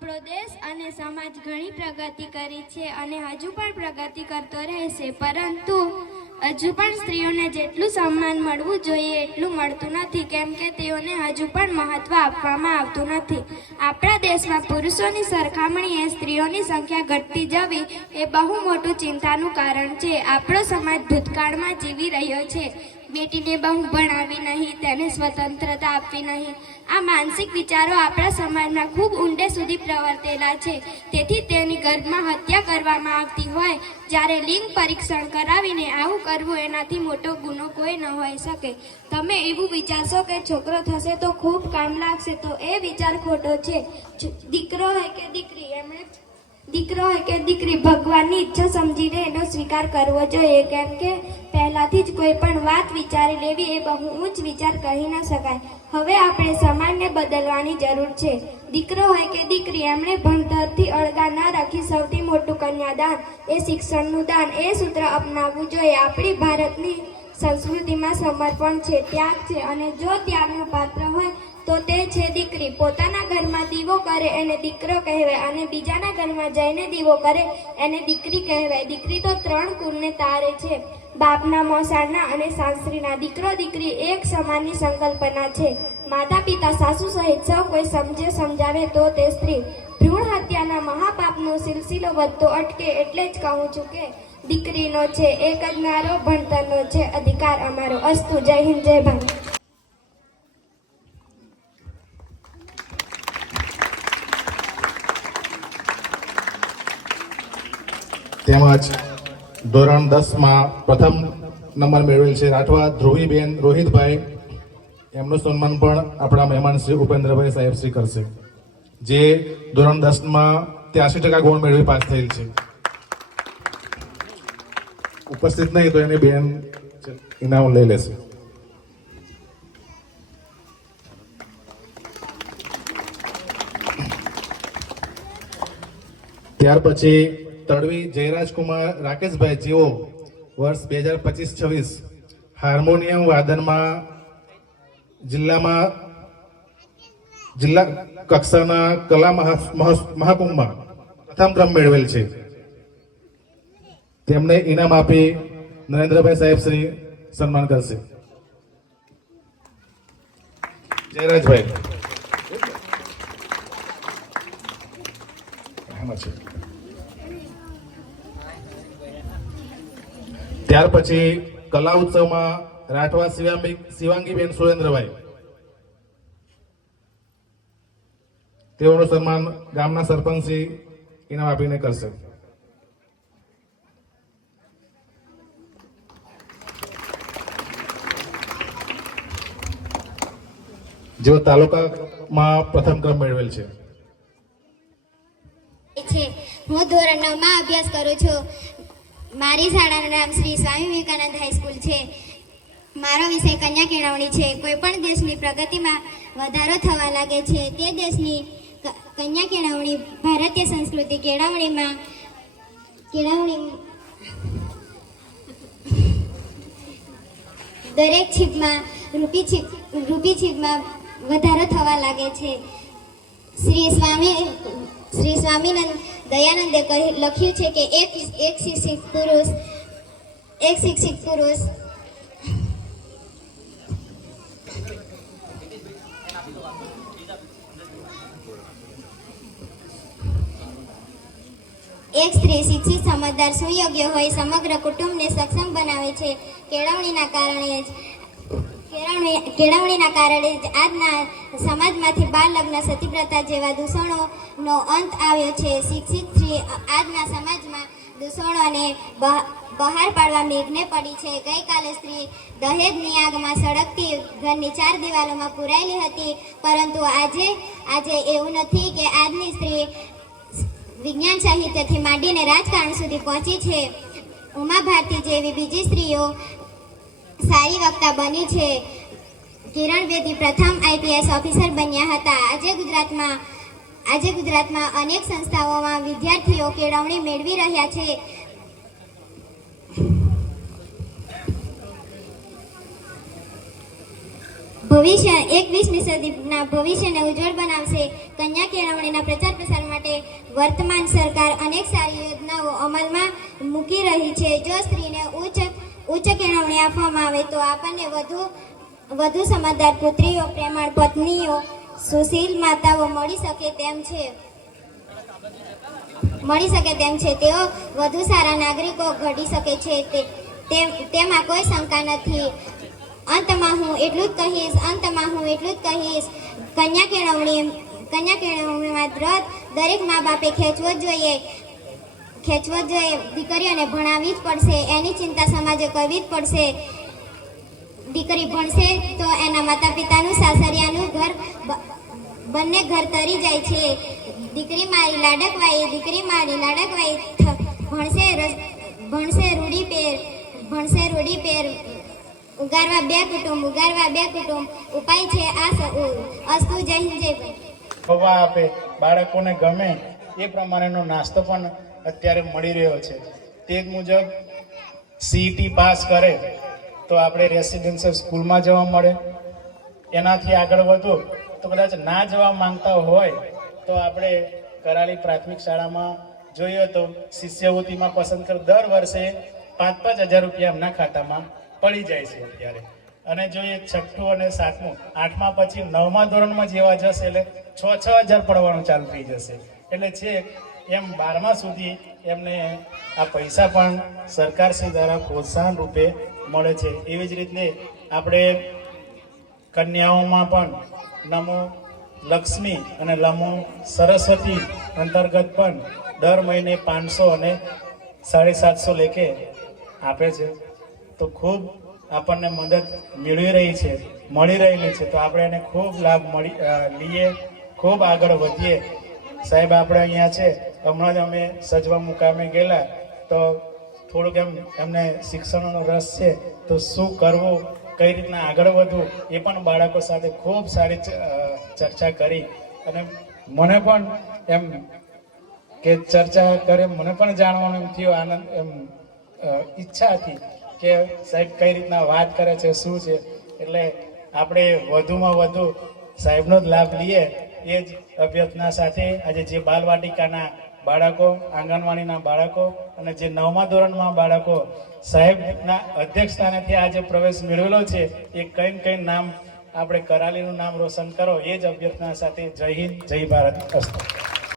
આપણો દેશ અને સમાજ ઘણી પ્રગતિ કરી છે અને હજુ પણ પ્રગતિ કરતો રહેશે, પરંતુ હજુ પણ સ્ત્રીઓને જેટલું સન્માન મળવું જોઈએ એટલું મળતું નથી, કેમ કે તેઓને હજુ પણ મહત્વ આપવામાં આવતું નથી. આપણા દેશમાં પુરુષોની સરખામણીએ સ્ત્રીઓની સંખ્યા ઘટતી જવી એ બહુ મોટું ચિંતાનું કારણ છે. આપણો સમાજ ભૂતકાળમાં જીવી રહ્યો છે. બેટીને બહુ ભણાવી નહીં, તેને સ્વતંત્રતા આપવી નહીં, આ માનસિક વિચારો આપણા સમાજમાં ખૂબ ઊંડે સુધી પ્રવર્તેલા છે. તેથી તેની ગર્ભમાં હત્યા કરવામાં આવતી હોય, જ્યારે લિંગ પરીક્ષણ કરાવીને આવું કરવું એનાથી મોટો ગુનો કોઈ ન હોઈ શકે. તમે એવું વિચારશો કે છોકરો થશે તો ખૂબ કામ લાગશે, તો એ વિચાર ખોટો છે. દીકરો હોય કે દીકરી ભગવાનની ઈચ્છા સમજીને એનો સ્વીકાર કરવો જોઈએ, કેમ કે પહેલાથી જ કોઈ પણ વાત વિચારી લેવી એ બહુ ઊંચ વિચાર કહી ન શકાય. હવે આપણે સમાજને બદલવાની જરૂર છે. દીકરો હોય કે દીકરી, એમણે ભણતરથી અળગા ન રાખી સૌથી મોટું કન્યાદાન એ શિક્ષણનું દાન એ સૂત્ર અપનાવવું જોઈએ. આપણી ભારતની સંસ્કૃતિમાં સમર્પણ છે, ત્યાગ છે, અને જો ત્યાગનું પાત્ર હોય તો તે છે દીકરી. પોતાના ઘરમાં દીવો કરે એને દીકરો કહેવાય અને બીજાના ઘરમાં જઈને દીવો કરે એને દીકરી કહેવાય. દીકરી તો 3 કુળને તારે છે, બાપના, મોસાળના અને સાસરીના. દીકરો દીકરી એક સમાનની સંકલ્પના છે. માતા પિતા સાસુ સહિત સૌ કોઈ સમજાવે તો તે સ્ત્રી. ભ્રૂણ હત્યાના મહાપાપનો સિલસિલો વધતો અટકે એટલે જ કહું છું કે દીકરીનો છે એક જ નારો, ભણતરનો છે અધિકાર અમારો. અસ્તુ. જય હિન્દ, જય ભારત. તેમજ ધોરણ 10માં પ્રથમ નંબર મેળવેલ છે રાઠવા ધ્રુવીબેન રોહિતભાઈ, એમનું સન્માન પણ આપણા મહેમાન શ્રી ઉપેન્દ્રભાઈ સાહેબ શ્રી કરશે, જે ધોરણ 10માં 83% ગુણ મેળવી પાસ થયેલ છે. ઉપસ્થિત નહીં તો એની બેન ઇનામ લઈ લેશે. ત્યાર પછી તડવી જયરાજકુમાર રાકેશભાઈ, જેઓ વર્ષ 2025-26 હાર્મોનિયમ વાદનમાં જિલ્લા કક્ષાના કલા મહાકુંભમાં પ્રથમ ક્રમ મેળવેલ છે. તેમને ઇનામ આપી નરેન્દ્રભાઈ સાહેબ શ્રી સન્માન કરશે. જયરાજભાઈ ત્યાર પછી કલા ઉત્સવમાં રાઠવા શિવાંગીબેન સુરેન્દ્રભાઈ, તેઓનું સન્માન ગામના સરપંચશ્રી ઇનામ આપીને કરશે. જેઓ તાલુકામાં પ્રથમ ક્રમ મેળવેલ છે. હું ધોરણ 9માં અભ્યાસ કરું છું. મારી શાળાનું નામ શ્રી સ્વામી વિવેકાનંદ હાઈસ્કૂલ છે. મારો વિષય કન્યા કેળવણી છે. કોઈ પણ દેશની પ્રગતિમાં વધારો થવા લાગે છે તે દેશની કન્યા કેળવણી ભારતીય સંસ્કૃતિ કેળવણી દરેક છીપમાં રૂપી છીપમાં વધારો થવા લાગે છે. શ્રી સ્વામિનંદ દયાનંદે લખ્યું છે કે એક શિક્ષિત પુરુષ એક સ્ત્રી શિક્ષિત, સમજદાર, સુયોગ્ય હોય સમગ્ર કુટુંબને સક્ષમ બનાવે છે. કેળવણીના કારણે જ આજના સમાજમાંથી બાળ લગ્ન, સતીપ્રથા જેવા દૂષણોનો અંત આવ્યો છે. શિક્ષિત સ્ત્રી આજના સમાજમાં દૂષણોને બહાર પાડવા મેઘને પડી છે. ગઈકાલે સ્ત્રી દહેજની આગમાં સળગતી ઘરની 4 દિવાલોમાં પુરાયેલી હતી, પરંતુ આજે એવું નથી કે આજની સ્ત્રી વિજ્ઞાન સાહિત્યથી માંડીને રાજકારણ સુધી પહોંચી છે. ઉમા ભારતી જેવી બીજી સ્ત્રીઓ સારી વક્તા બની છે. કિરણ બેદી પ્રથમ IPS ઓફિસર બન્યા હતા. આજે ગુજરાતમાં અનેક સંસ્થાઓમાં વિદ્યાર્થીઓ કેળવણી મેળવી રહ્યા છે. ભવિષ્ય 21મી સદીના ભવિષ્યને ઉજ્જવળ બનાવશે. કન્યા કેળવણીના પ્રચાર પ્રસાર માટે વર્તમાન સરકાર અનેક સારી યોજનાઓ અમલમાં મૂકી રહી છે. જો સ્ત્રીને ઉચ્ચ કેળવણી આપવામાં આવે તો આપણને વધુ સમજદાર પુત્રીઓ, પ્રેમાળ પત્નીઓ, સુશીલ માતાઓ મળી શકે તેમ છે. તેઓ વધુ સારા નાગરિકો ઘડી શકે છે. તેમાં કોઈ શંકા નથી. અંતમાં હું એટલું જ કહીશ, કન્યા કેળવણીમાં વ્રત દરેક મા બાપે ખેંચવો જ જોઈએ. દીકરીઓને ભણાવવી જ પડશે. એની ચિંતા સમાજે કરવી જ પડશે. દીકરી ભણશે તો એના માતા પિતાનું, સાસરિયાનું ઘર બંને ઘર તરી જાય છે. દીકરી મારી લાડકવાઈ ભણશે રૂડી પેર ઉગારવા બે કુટુંબ ઉપાય છે આ અસ્તુ. જય હિન્દ, જય ભારત. ખવા આપે, બાળકોને ગમે એ પ્રમાણેનો નાસ્તો પણ અત્યારે મળી રહ્યો છે. તે જ મુજબ સીઈટી પાસ કરે તો આપણે રેસિડેન્શિયલ સ્કૂલમાં જવા મળે. એનાથી આગળ વધો તો કદાચ ના જવા માંગતા હોય તો આપણે કરાલી પ્રાથમિક શાળામાં જોઈએ તો શિષ્યવૃત્તિમાં પસંદ કર દર વર્ષે 5,000 રૂપિયા એમના ખાતામાં પડી જાય છે અત્યારે. અને જોઈએ 6ઠું અને 7મું, 8મા પછી 9મા ધોરણમાં જેવા જશે એટલે 6,000 પડવાનું ચાલુ થઈ જશે. એટલે છે એમ 12મા સુધી એમને આ પૈસા પણ સરકારશ્રી દ્વારા પ્રોત્સાહન રૂપે મળે છે. એવી જ રીતે આપણે કન્યાઓમાં પણ નમો લક્ષ્મી અને નમો સરસ્વતી અંતર્ગત પણ દર મહિને 500 અને 750 લેખે આપે છે. તો ખૂબ આપણને મદદ મળી રહેલી છે. તો આપણે એને ખૂબ લાભ લઈએ, ખૂબ આગળ વધીએ. સાહેબ આપણે અહીંયા છે, હમણાં જ અમે સજવા મુકામે ગયેલા તો થોડુંક એમને શિક્ષણનો રસ છે તો શું કરવું, કઈ રીતના આગળ વધવું એ પણ બાળકો સાથે ખૂબ સારી ચર્ચા કરી. અને મને પણ એમ કે ચર્ચા કરે મને પણ જાણવાનું એમ થયો આનંદ, ઈચ્છા હતી કે સાહેબ કઈ રીતના વાત કરે છે, શું છે. એટલે આપણે વધુમાં વધુ સાહેબનો જ લાભ લઈએ એ જ અભ્યર્થના સાથે આજે જે બાલવાટિકાના બાળકો, આંગણવાડીના બાળકો અને જે 9મા ધોરણમાં બાળકો સાહેબના અધ્યક્ષ સ્થાનેથી આજે પ્રવેશ મેળવેલો છે એ કઈ નામ આપણે કરાલીનું નામ રોશન કરો એ જ અભ્યર્થના સાથે જય હિન્દ, જય ભારત. અસ્તુ.